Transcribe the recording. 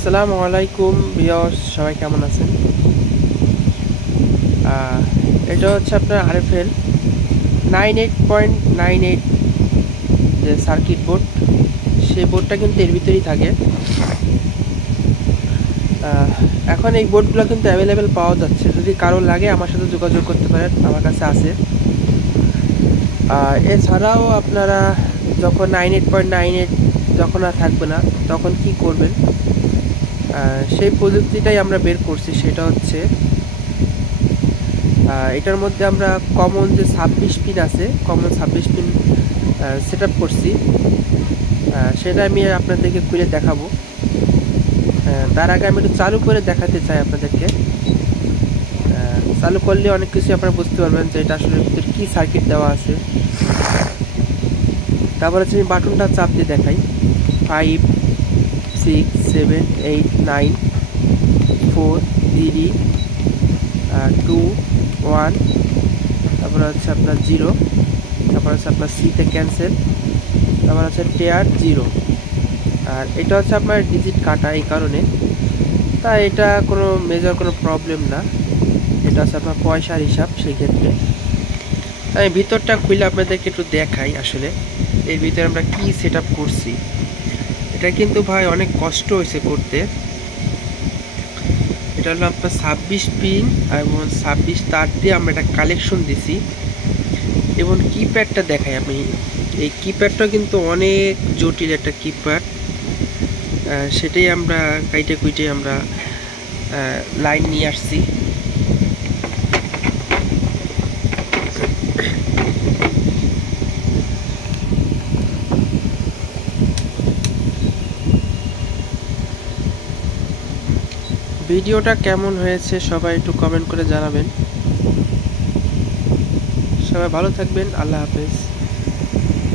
আসসালামু আলাইকুম ভিউয়ার্স, সবাই কেমন আছেন? এটা হচ্ছে আপনার আরএফএল 98.98 যে সার্কিট বোর্ড, সেই বোর্ডটা কিন্তু এর ভিতরেই থাকে। এখন এই বোর্ডগুলো কিন্তু অ্যাভেলেবেল পাওয়া যাচ্ছে, যদি কারো লাগে আমার সাথে যোগাযোগ করতে পারেন, আমার কাছে আছে। এছাড়াও আপনারা যখন 98.98 যখন আর থাকবে না তখন কি করবেন, সেই প্রযুক্তিটাই আমরা বের করছি। সেটা হচ্ছে এটার মধ্যে আমরা কমন যে 26 পিন আছে, কমন 26 পিন সেট আপ করছি। সেটা আমি আপনাদেরকে খুলে দেখাবো। তার আগে আমি একটু চালু করে দেখাতে চাই আপনাদেরকে। চালু করলে অনেক কিছু আপনারা বুঝতে পারবেন যে এটা আসলে ভিতরে কী সার্কিট দেওয়া আছে। তারপর হচ্ছে আমি বাটনটা চাপ দিয়ে দেখাই। 5 6 7 8 9 4 3 2 1, তারপরে হচ্ছে আপনার 0, তারপর হচ্ছে আপনার সিতে ক্যান্সেল, তারপর হচ্ছে টেয়ার 0। আর এটা হচ্ছে আপনার ডিজিট কাটা, এই কারণে তাই এটা কোনো মেজর কোনো প্রবলেম না। এটা হচ্ছে আপনার পয়সার হিসাব। সেই ক্ষেত্রে আমি ভিতরটা খুলে আপনাদেরকে একটু দেখাই আসলে এর ভিতরে আমরা কি সেট আপ করছি। এটা কিন্তু ভাই অনেক কষ্ট হয়েছে করতে। এটা হলো আপনার 26 পিন এবং 26 তার দিয়ে আমরা এটা কালেকশন দিছি। এবং কিপ্যাডটা দেখাই আমি। এই কিপ্যাডটা কিন্তু অনেক জটিল একটা কিপ্যাড। সেটাই আমরা কাইটে কুইটে আমরা লাইন নিয়ে আসছি। ভিডিওটা কেমন হয়েছে সবাই একটু কমেন্ট করে জানাবেন। সবাই ভালো থাকবেন। আল্লাহ হাফেজ।